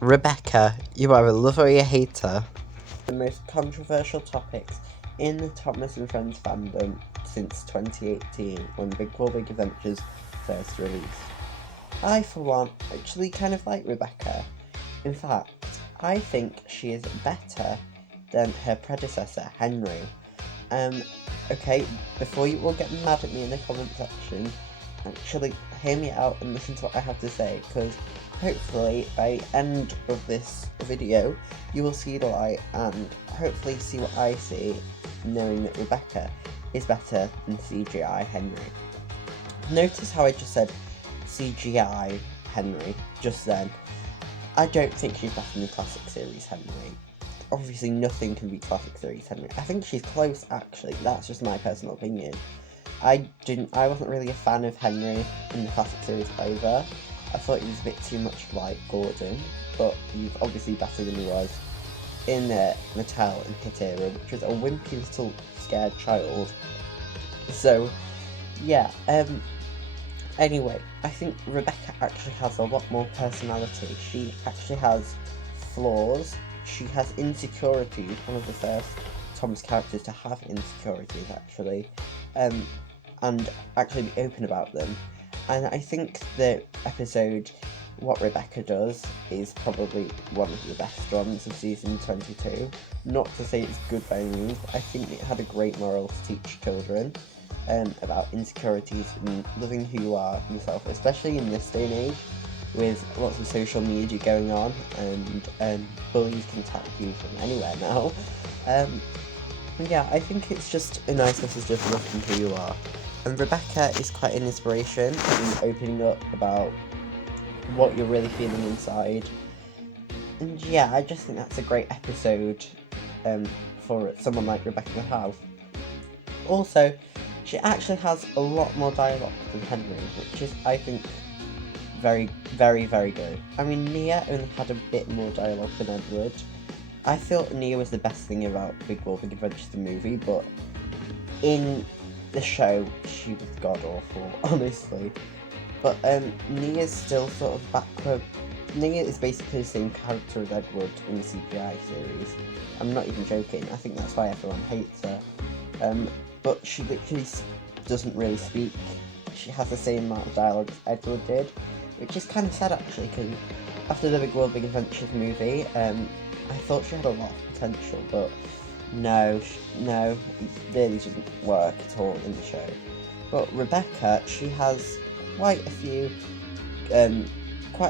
Rebecca, you are a lover or a hater? The most controversial topics in the Thomas and Friends fandom since 2018 when Big Four Big Adventures first released. I, for one, actually kind of like Rebecca. In fact, I think she is better than her predecessor, Henry. Um, okay, before you all get mad at me in the comment section, actually hear me out and listen to what I have to say, because hopefully by end of this video you will see the light and hopefully see what I see, knowing that Rebecca is better than CGI Henry. Notice how I just said CGI Henry just then. I don't think she's better than classic series Henry. Obviously nothing can beat classic series Henry. I think she's close actually, that's just my personal opinion. I wasn't really a fan of Henry in the classic series either. I thought he was a bit too much like Gordon, but he's obviously better than he was in Mattel and Hit era, which was a wimpy little scared child. So, yeah, anyway, I think Rebecca actually has a lot more personality. She actually has flaws, she has insecurities, one of the first Thomas characters to have insecurities actually, and actually be open about them. And I think the episode What Rebecca Does is probably one of the best ones of season 22. Not to say it's good by any means, but I think it had a great moral to teach children about insecurities and loving who you are yourself, especially in this day and age with lots of social media going on and bullies can tag you from anywhere now. Yeah, I think it's just a nice message of loving who you are. And Rebecca is quite an inspiration in opening up about what you're really feeling inside. And yeah, I just think that's a great episode for someone like Rebecca to have. Also, she actually has a lot more dialogue than Henry, which is, I think, very, very, very good. I mean, Nia only had a bit more dialogue than Edward. I thought Nia was the best thing about Big Four Big Adventures the movie, but in the show, she was god-awful, honestly. But Nia's still sort of backward. Nia is basically the same character as Edward in the CGI series. I'm not even joking, I think that's why everyone hates her. But she literally doesn't really speak. She has the same amount of dialogue as Edward did, which is kind of sad actually, because after the Big World Big Adventures movie, I thought she had a lot of potential, but no, it really didn't work at all in the show. But Rebecca, she has quite a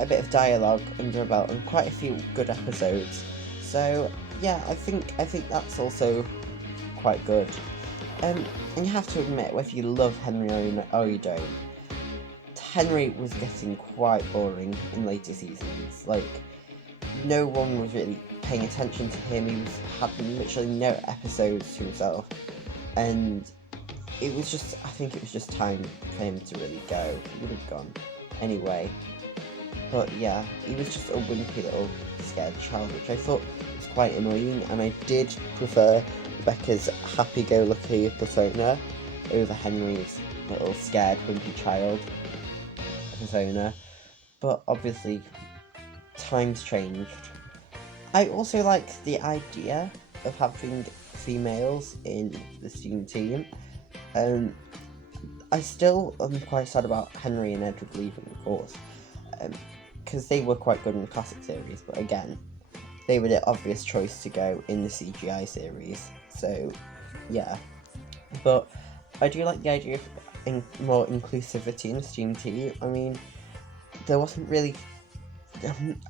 bit of dialogue under her belt and quite a few good episodes. So yeah, I think that's also quite good. And you have to admit, whether you love Henry or you don't, Henry was getting quite boring in later seasons. Like, no one was really paying attention to him. He had literally no episodes to himself, and I think it was just time for him to really go. He would have gone anyway. But yeah, he was just a wimpy little scared child, which I thought was quite annoying, and I did prefer Rebecca's happy-go-lucky persona over Henry's little scared wimpy child persona. But obviously, times changed. I also like the idea of having females in the steam team. I still am quite sad about Henry and Edward leaving, of course, because they were quite good in the classic series, but again, they were the obvious choice to go in the CGI series, so yeah. But I do like the idea of more inclusivity in the steam team. I mean, there wasn't really...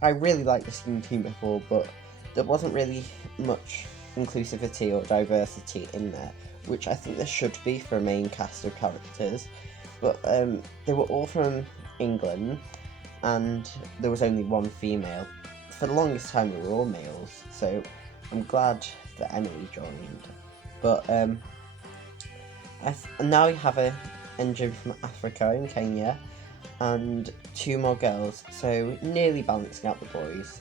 I really liked the steam team before, but there wasn't really much inclusivity or diversity in there, which I think there should be for a main cast of characters. But they were all from England, and there was only one female. For the longest time they were all males, so I'm glad that Emily joined. But now we have an engine from Africa and Kenya, and 2 more girls, so nearly balancing out the boys.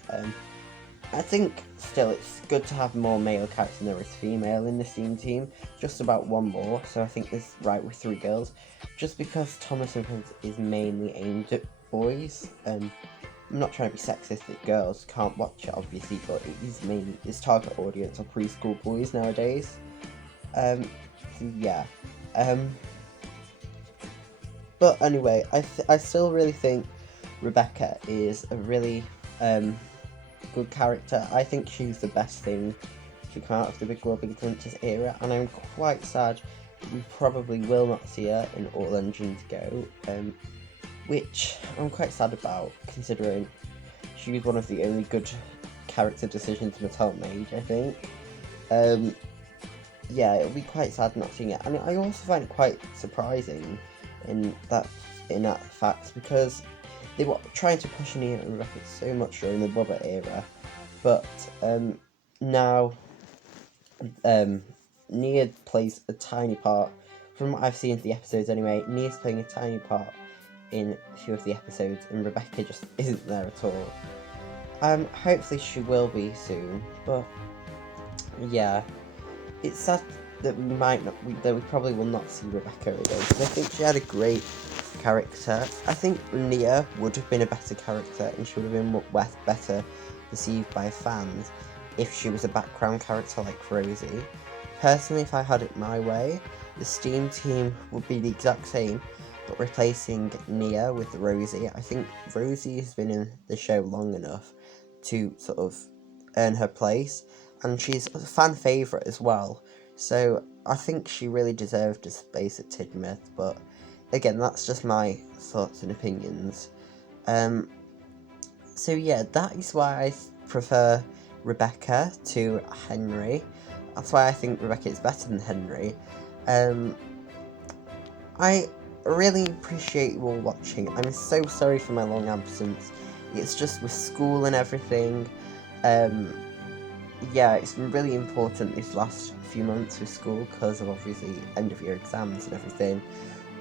I think still it's good to have more male characters than there is female in the steam team, just about 1 more, so I think it's right with 3 girls, just because Thomas and Friends is mainly aimed at boys. I'm not trying to be sexist that girls can't watch it, obviously, but it is mainly its target audience are preschool boys nowadays. So yeah. But anyway, I still really think Rebecca is a really good character. I think she's the best thing to come out of the Big World Big Adventures era, and I'm quite sad that we probably will not see her in All Engines Go, which I'm quite sad about, considering she was one of the only good character decisions Mattel made, I think. Yeah, it'll be quite sad not seeing it, and I also find it quite surprising in that fact, because they were trying to push Nia and Rebecca so much during the Robert era, but now Nia plays a tiny part. From what I've seen of the episodes anyway, Nia's playing a tiny part in a few of the episodes, and Rebecca just isn't there at all. Hopefully she will be soon, but yeah, it's sad that we probably will not see Rebecca again, because I think she had a great character. I think Nia would have been a better character, and she would have been better perceived by fans if she was a background character like Rosie. Personally, if I had it my way, the Steam team would be the exact same, but replacing Nia with Rosie. I think Rosie has been in the show long enough to sort of earn her place, and she's a fan favourite as well, so I think she really deserved a space at Tidmouth, but again, that's just my thoughts and opinions. So yeah, that is why I prefer Rebecca to Henry. That's why I think Rebecca is better than Henry. I really appreciate you all watching. I'm so sorry for my long absence. It's just with school and everything. Yeah, it's been really important these last few months with school because of obviously end of year exams and everything.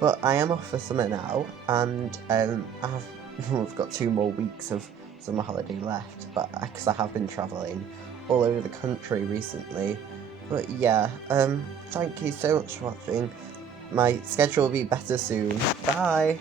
But I am off for summer now, and I've got 2 more weeks of summer holiday left, but because I have been travelling all over the country recently. But yeah, thank you so much for watching. My schedule will be better soon. Bye!